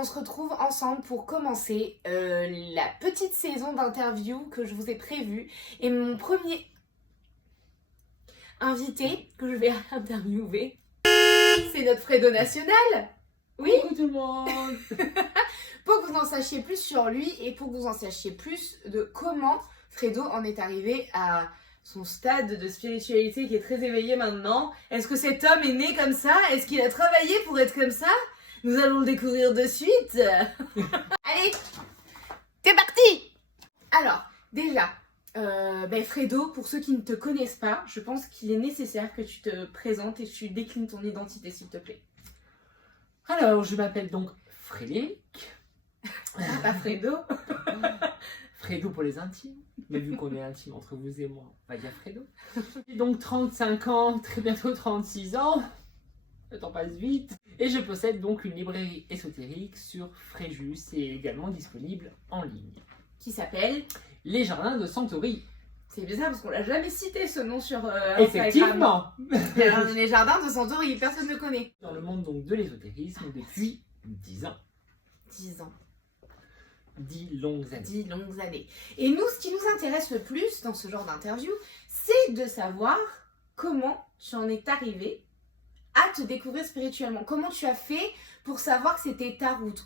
on se retrouve ensemble pour commencer la petite saison d'interview que je vous ai prévue. Et mon premier invité que je vais interviewer, c'est notre Fredo national. Oui. Coucou tout le monde. Pour que vous en sachiez plus sur lui et pour que vous en sachiez plus de comment Fredo en est arrivé à son stade de spiritualité qui est très éveillé maintenant. Est-ce que cet homme est né comme ça? Est-ce qu'il a travaillé pour être comme ça? Nous allons le découvrir de suite. Allez, c'est parti. Alors, déjà, Fredo, pour ceux qui ne te connaissent pas, je pense qu'il est nécessaire que tu te présentes et que tu déclines ton identité, s'il te plaît. Alors, je m'appelle donc Frédéric. Pas Fredo. Fredo pour les intimes. Mais vu qu'on est intime entre vous et moi, on va dire Fredo. J'ai donc 35 ans, très bientôt 36 ans. Le temps passe vite. Et je possède donc une librairie ésotérique sur Fréjus et également disponible en ligne. Qui s'appelle Les Jardins de Centauri. C'est bizarre parce qu'on l'a jamais cité ce nom sur Effectivement. Instagram. Les Jardins de Centauri, personne ne connaît. Dans le monde donc de l'ésotérisme depuis 10 ans. 10 ans. 10 longues années. 10 longues années. Et nous, ce qui nous intéresse le plus dans ce genre d'interview, c'est de savoir comment tu en es arrivé à te découvrir spirituellement. Comment tu as fait pour savoir que c'était ta route?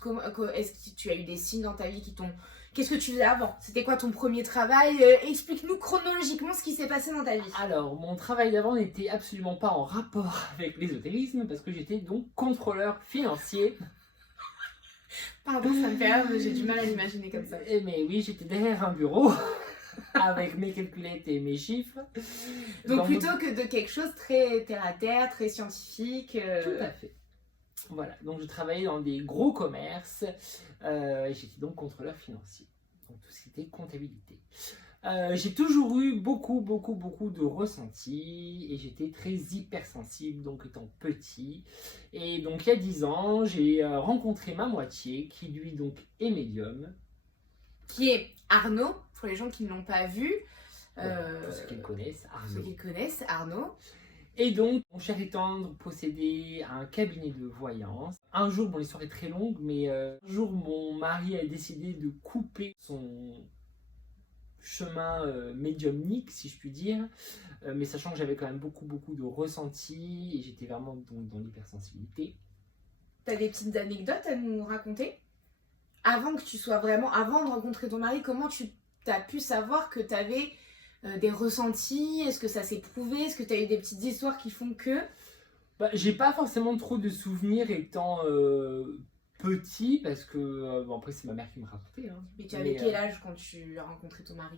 Est-ce que tu as eu des signes dans ta vie qui t'ont... Qu'est-ce que tu faisais avant? C'était quoi ton premier travail? Explique-nous chronologiquement ce qui s'est passé dans ta vie. Alors, mon travail d'avant n'était absolument pas en rapport avec l'ésotérisme parce que j'étais donc contrôleur financier. Pardon, ça me fait rire, mais j'ai du mal à l'imaginer comme ça. Mais oui, j'étais derrière un bureau avec mes calculettes et mes chiffres. Donc plutôt que de quelque chose très terre-à-terre, très scientifique. Tout à fait. Voilà, donc je travaillais dans des gros commerces et j'étais donc contrôleur financier. Donc tout ce qui était comptabilité. J'ai toujours eu beaucoup de ressentis et j'étais très hypersensible donc étant petit. Et donc il y a 10 ans, j'ai rencontré ma moitié qui lui donc est médium. Qui est Arnaud, pour les gens qui ne l'ont pas vu. Pour ceux qui le connaissent, Arnaud. Ceux qui le connaissent, Arnaud. Et donc, mon cher et tendre possédait un cabinet de voyance. Un jour, bon, l'histoire est très longue, mais un jour, mon mari a décidé de couper son chemin médiumnique, si je puis dire, mais sachant que j'avais quand même beaucoup de ressentis et j'étais vraiment donc dans l'hypersensibilité. T'as des petites anecdotes à nous raconter? Avant de rencontrer ton mari, comment tu as pu savoir que t'avais des ressentis? Est-ce que ça s'est prouvé? Est-ce que tu as eu des petites histoires qui font que... J'ai pas forcément trop de souvenirs étant petit, parce que... bon, après, c'est ma mère qui me racontait. Hein. Mais tu avais quel âge quand tu as rencontré ton mari?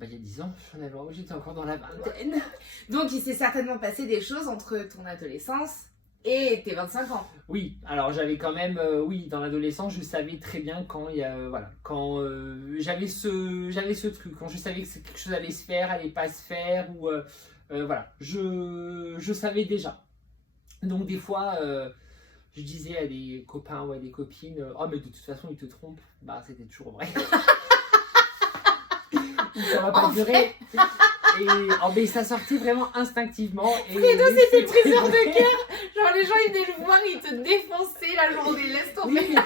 Il y a 10 ans, j'étais encore dans la vingtaine. Donc, il s'est certainement passé des choses entre ton adolescence et tes 25 ans. Oui, alors j'avais quand même, dans l'adolescence, je savais très bien quand il y a, quand j'avais ce truc, quand je savais que quelque chose allait se faire, allait pas se faire, ou je savais déjà. Donc des fois, je disais à des copains ou à des copines, oh mais de toute façon ils te trompent, bah c'était toujours vrai. Ça va pas durer. Mais ça sortait vraiment instinctivement. Fredo, c'était trésor de cœur. Genre les gens ils venaient le voir, ils te défonçaient la journée, laisse tomber. Oui,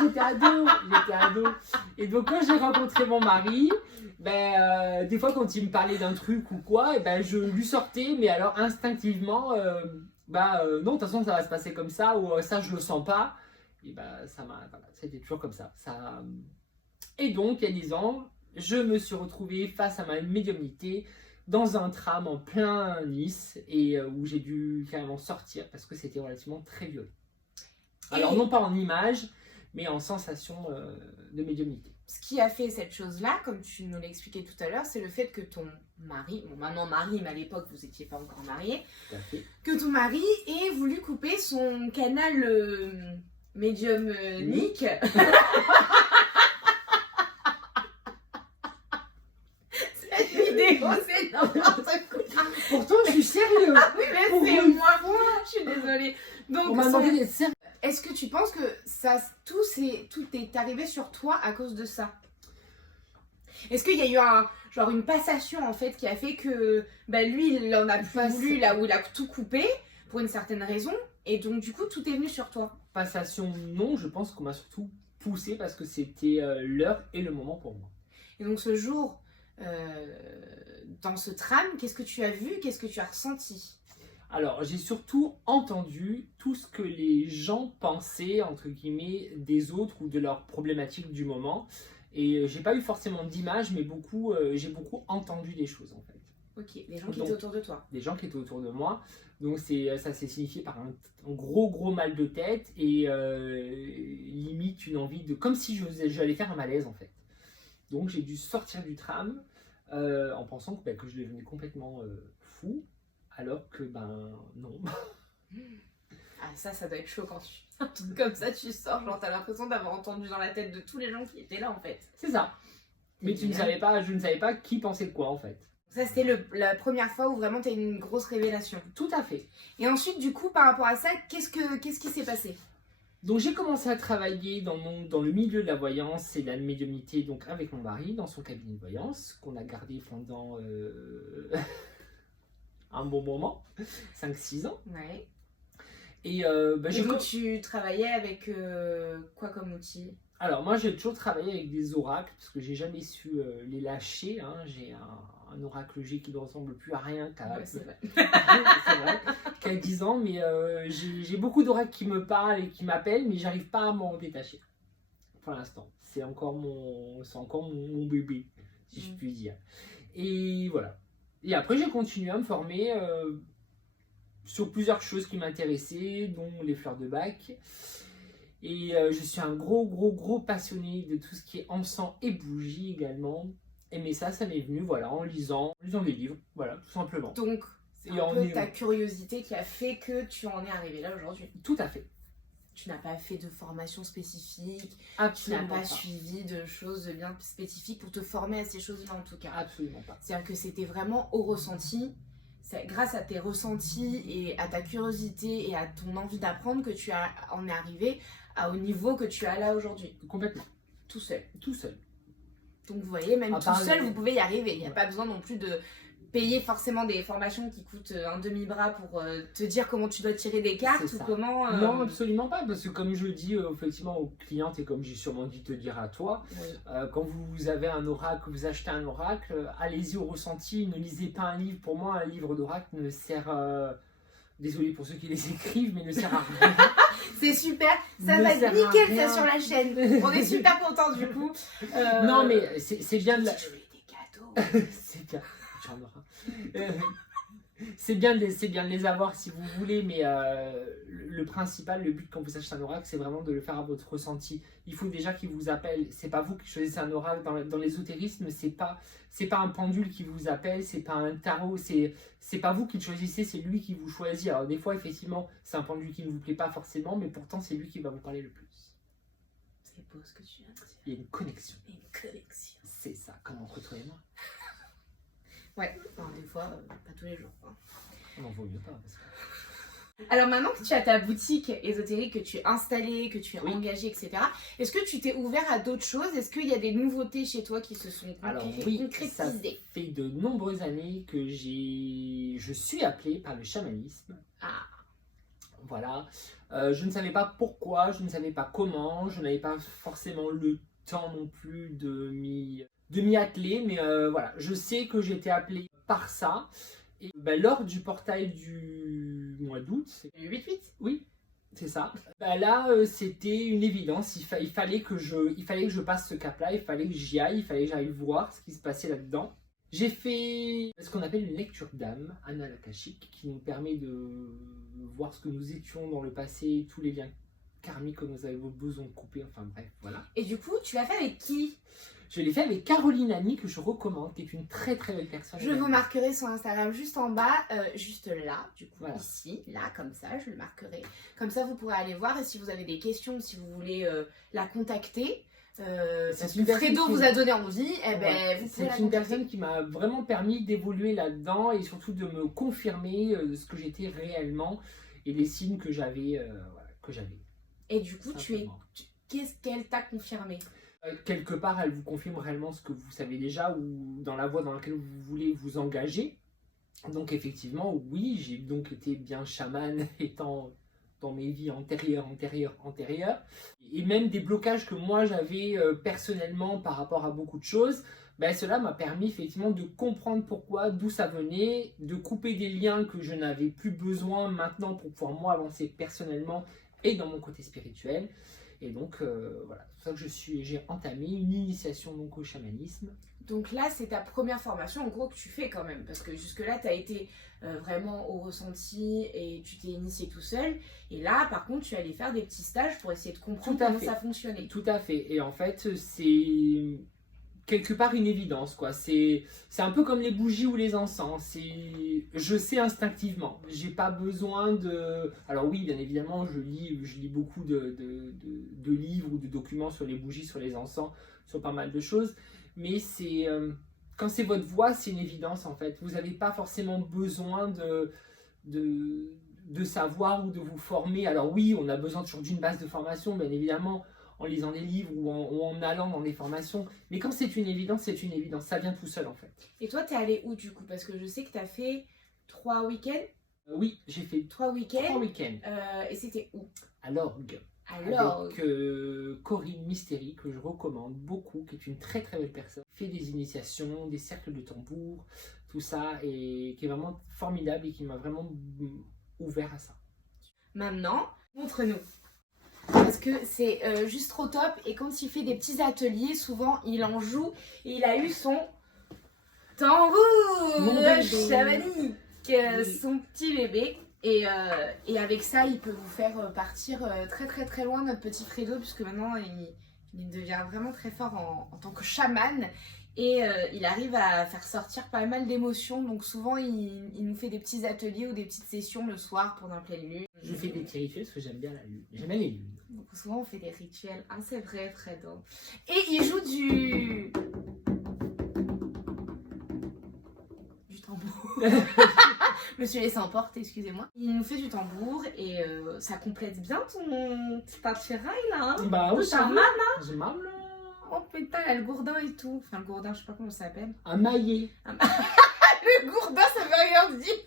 j'étais ado. Et donc quand j'ai rencontré mon mari, des fois quand il me parlait d'un truc ou quoi, je lui sortais, mais alors instinctivement, non, de toute façon ça va se passer comme ça, ou ça je le sens pas. Et c'était toujours comme ça. Et donc il y a 10 ans, je me suis retrouvée face à ma médiumnité dans un tram en plein Nice et où j'ai dû carrément sortir parce que c'était relativement très violent. Alors non pas en image, mais en sensation de médiumnité. Ce qui a fait cette chose-là, comme tu nous l'as expliqué tout à l'heure, c'est le fait que ton mari, bon maintenant mari, mais à l'époque vous n'étiez pas encore mariés, que ton mari ait voulu couper son canal médiumnique. C'est n'importe quoi. Pourtant, je suis sérieux. Ah oui, mais c'est moi. Je suis désolée. Donc, on m'a demandé d'être sérieux. Est-ce que tu penses que tout est arrivé sur toi à cause de ça? Est-ce qu'il y a eu une passation en fait qui a fait que lui, il en a pas voulu là où il a tout coupé pour une certaine raison, Et donc du coup, tout est venu sur toi. Passation, non, je pense qu'on m'a surtout poussé parce que c'était l'heure et le moment pour moi. Et donc ce jour, dans ce tram, qu'est-ce que tu as vu? Qu'est-ce que tu as ressenti? Alors, j'ai surtout entendu tout ce que les gens pensaient, entre guillemets, des autres ou de leurs problématiques du moment. Et j'ai pas eu forcément d'image, mais j'ai beaucoup entendu des choses en fait. Ok, les gens qui étaient autour de toi. Des gens qui étaient autour de moi. Donc ça s'est signifié par un gros mal de tête et limite une envie de... Comme si j'allais faire un malaise en fait. Donc j'ai dû sortir du tram en pensant que je devenais complètement fou. Alors que non. Ah ça doit être chaud quand tu... Un truc comme ça, tu sors, genre t'as l'impression d'avoir entendu dans la tête de tous les gens qui étaient là en fait. C'est ça. Mais je ne savais pas qui pensait de quoi en fait. Ça c'était la première fois où vraiment t'as eu une grosse révélation. Tout à fait. Et ensuite du coup par rapport à ça, qu'est-ce qui s'est passé? Donc j'ai commencé à travailler dans le milieu de la voyance et de la médiumnité donc avec mon mari dans son cabinet de voyance qu'on a gardé pendant un bon moment, 5-6 ans. Ouais. Et tu travaillais avec quoi comme outil? Alors moi j'ai toujours travaillé avec des oracles parce que j'ai jamais su les lâcher. Hein. J'ai un oracle G qui ne ressemble plus à rien qu'à c'est vrai. c'est vrai, qu'à 10 ans, mais j'ai beaucoup d'oracles qui me parlent et qui m'appellent, mais j'arrive pas à m'en détacher pour l'instant. C'est encore mon bébé, si je puis dire. Et voilà. Et après j'ai continué à me former sur plusieurs choses qui m'intéressaient, dont les fleurs de Bach. Et je suis un gros passionné de tout ce qui est encens et bougies également. Mais ça m'est venu voilà, en lisant des livres, voilà, tout simplement. Donc, c'est un peu ta curiosité qui a fait que tu en es arrivé là aujourd'hui. Tout à fait. Tu n'as pas fait de formation spécifique, Absolument tu n'as pas suivi de choses bien spécifiques pour te former à ces choses-là en tout cas. Absolument pas. C'est-à-dire que c'était vraiment au ressenti. C'est grâce à tes ressentis et à ta curiosité et à ton envie d'apprendre que tu en es arrivé au niveau que tu as là aujourd'hui. Complètement. Tout seul. Tout seul. Donc vous voyez, même tout seul, vous pouvez y arriver. Il n'y a pas besoin non plus de payer forcément des formations qui coûtent un demi-bras pour te dire comment tu dois tirer des cartes ou comment... Non, absolument pas, parce que comme je dis effectivement aux clientes et comme j'ai sûrement dû te dire à toi, quand vous avez un oracle, vous achetez un oracle, allez-y au ressenti, ne lisez pas un livre. Pour moi, un livre d'oracle ne sert... Désolé pour ceux qui les écrivent, mais ne sert à rien. C'est super, ça va être nickel ça sur la chaîne. On est super contents du coup. Non mais c'est bien de la... Je voulais des cadeaux. C'est bien, tu en auras. C'est bien de les avoir si vous voulez, mais le principal, le but quand vous achetez un oracle, c'est vraiment de le faire à votre ressenti. Il faut déjà qu'il vous appelle. C'est pas vous qui choisissez un oracle dans l'ésotérisme, c'est pas un pendule qui vous appelle, c'est pas un tarot, c'est pas vous qui le choisissez, c'est lui qui vous choisit. Alors des fois, effectivement, c'est un pendule qui ne vous plaît pas forcément, mais pourtant c'est lui qui va vous parler le plus. C'est beau ce que tu viens de dire. Il y a une connexion. Une connexion. C'est ça, comme entre toi et moi. Ouais, enfin, des fois, pas tous les jours. Hein. On n'en vaut mieux pas. Parce que... Alors maintenant que tu as ta boutique ésotérique, que tu es installée, que tu es engagée, etc., est-ce que tu t'es ouvert à d'autres choses? Est-ce qu'il y a des nouveautés chez toi qui se sont concrétisées? Ça fait de nombreuses années que je suis appelée par le chamanisme. Ah. Voilà. Je ne savais pas pourquoi, je ne savais pas comment, je n'avais pas forcément le temps non plus de m'y atteler, mais voilà, je sais que j'ai été appelée par ça. Et lors du portail du mois d'août, le 8-8? Oui, c'est ça. Là, c'était une évidence, il fallait que je passe ce cap-là, il fallait que j'y aille, il fallait que j'aille voir ce qui se passait là-dedans. J'ai fait ce qu'on appelle une lecture d'âme, Annales Akashiques, qui nous permet de voir ce que nous étions dans le passé, tous les liens karmiques que nous avions besoin de couper, enfin bref, voilà. Et du coup, tu l'as fait avec qui? Je l'ai fait avec Caroline Annie, que je recommande, qui est une très belle personne. Je vous marquerai son Instagram juste en bas, juste là, du coup, voilà. Ici, là, comme ça, je le marquerai. Comme ça, vous pourrez aller voir, et si vous avez des questions, si vous voulez la contacter, parce que Fredo vous a donné envie, vous pouvez la contacter. C'est une personne qui m'a vraiment permis d'évoluer là-dedans, et surtout de me confirmer ce que j'étais réellement, et les signes que j'avais. Et du coup, qu'est-ce qu'elle t'a confirmé? Quelque part, elle vous confirme réellement ce que vous savez déjà ou dans la voie dans laquelle vous voulez vous engager. Donc effectivement, oui, j'ai donc été bien chamane étant dans mes vies antérieures, et même des blocages que moi j'avais personnellement par rapport à beaucoup de choses, ben, cela m'a permis effectivement de comprendre pourquoi, d'où ça venait, de couper des liens que je n'avais plus besoin maintenant pour pouvoir moi avancer personnellement et dans mon côté spirituel. Et donc voilà, c'est pour ça que j'ai entamé une initiation donc au chamanisme. Donc là, c'est ta première formation en gros que tu fais quand même, parce que jusque-là, tu as été vraiment au ressenti et tu t'es initié tout seul. Et là, par contre, tu es allé faire des petits stages pour essayer de comprendre comment ça fonctionnait. Tout à fait. Et en fait, c'est quelque part une évidence, quoi. C'est un peu comme les bougies ou les encens. Je sais instinctivement. J'ai pas besoin de... Alors oui, bien évidemment, je lis beaucoup de livres ou de documents sur les bougies, sur les encens, sur pas mal de choses. Mais c'est quand c'est votre voix, c'est une évidence en fait. Vous n'avez pas forcément besoin de savoir ou de vous former. Alors oui, on a besoin toujours d'une base de formation, bien évidemment, en lisant des livres ou en allant dans des formations. Mais quand c'est une évidence, c'est une évidence. Ça vient tout seul en fait. Et toi, t'es allé où du coup? Parce que je sais que t'as fait 3 week-ends. Oui, j'ai fait 3 week-ends. 3 week-ends. Et c'était où? À l'orgue. Alors, avec Corinne Mystérie, que je recommande beaucoup, qui est une très très belle personne, qui fait des initiations, des cercles de tambour, tout ça, et qui est vraiment formidable et qui m'a vraiment ouvert à ça. Maintenant, montre-nous. Parce que c'est juste trop top, et quand il fait des petits ateliers, souvent il en joue, et il a eu son tambour chamanique, son petit bébé. Et avec ça, il peut vous faire partir très très très loin, notre petit Fredo, puisque maintenant il devient vraiment très fort en tant que chaman. Et il arrive à faire sortir pas mal d'émotions. Donc souvent, il nous fait des petits ateliers ou des petites sessions le soir pendant la pleine lune. Je fais des petits rituels parce que j'aime bien la lune. J'aime bien les lunes. Donc souvent, on fait des rituels. Ah, c'est vrai, Fredo. Et il joue du tambour. Je me suis laissée emporter, excusez-moi. Il nous fait du tambour et ça complète bien ton petit attirail là. Hein. Bah oui, ça mal, hein. J'ai mal. Oh putain, il y a le gourdin et tout. Enfin, le gourdin, je sais pas comment ça s'appelle. Un maillet. Le gourdin, ça veut rien dire.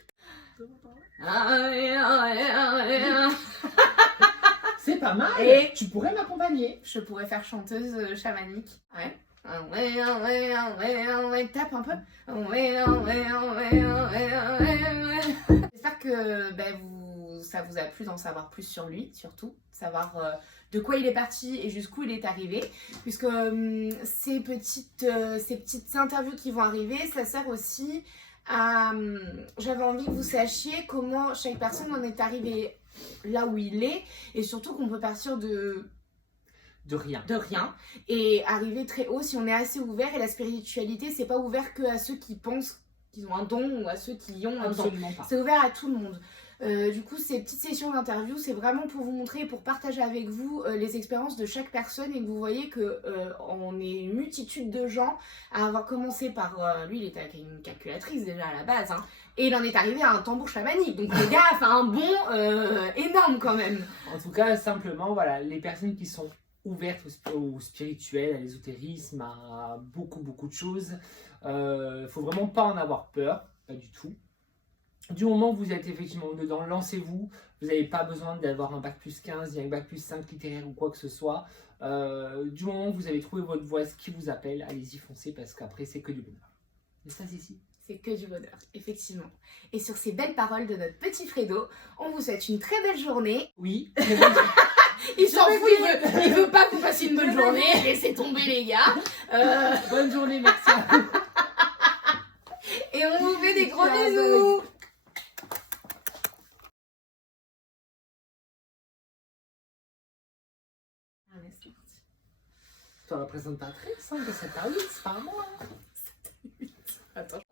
C'est pas mal. Et tu pourrais m'accompagner. Je pourrais faire chanteuse chamanique. Ouais. Tape un peu. J'espère que ça vous a plu d'en savoir plus sur lui, surtout. Savoir de quoi il est parti et jusqu'où il est arrivé. Puisque ces petites interviews qui vont arriver, ça sert aussi à... J'avais envie que vous sachiez comment chaque personne en est arrivée là où il est. Et surtout qu'on peut partir de rien et arriver très haut si on est assez ouvert. Et la spiritualité, c'est pas ouvert que à ceux qui pensent qu'ils ont un don ou à ceux qui ont un don. C'est ouvert à tout le monde. Du coup, ces petites sessions d'interview, c'est vraiment pour vous montrer, pour partager avec vous les expériences de chaque personne et que vous voyez que on est une multitude de gens à avoir commencé par... lui, il était avec une calculatrice déjà à la base, hein, et il en est arrivé à un tambour chamanique. Donc le gars a fait un bond énorme quand même. En tout cas, simplement, voilà, les personnes qui sont ouvertes au spirituel, à l'ésotérisme, à beaucoup de choses, faut vraiment pas en avoir peur, pas du tout. Du moment où vous êtes effectivement dedans, lancez-vous. Vous n'avez pas besoin d'avoir un bac plus 15, un bac plus 5 littéraire ou quoi que ce soit. Du moment où vous avez trouvé votre voie, ce qui vous appelle, allez-y, foncez, parce qu'après, c'est que du bonheur. N'est-ce pas, Cécile ? C'est que du bonheur, effectivement. Et sur ces belles paroles de notre petit Fredo, on vous souhaite une très belle journée. Oui. Il s'en fout, il veut pas que vous passiez une bonne journée. Laissez tomber, les gars. Bonne journée, merci à vous. Et on vous fait des gros bisous. Toi, la présentatrice, hein, de 7 à 8, c'est pas moi. 7 à 8. Attends.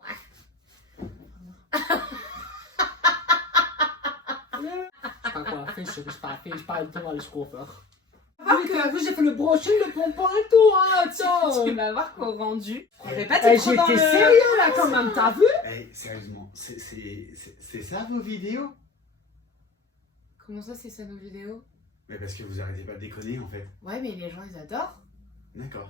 Je sais pas quoi faire, je parle de toi, les coiffeurs. J'ai fait le brochet, le pompon et tout, hein, attends. Tu vas voir qu'au rendu, je vais pas te trop dans le... J'étais sérieux là quand même, t'as vu? Sérieusement, c'est ça vos vidéos? Comment ça, c'est ça nos vidéos? Mais parce que vous arrêtez pas de déconner en fait. Ouais, mais les gens ils adorent. D'accord.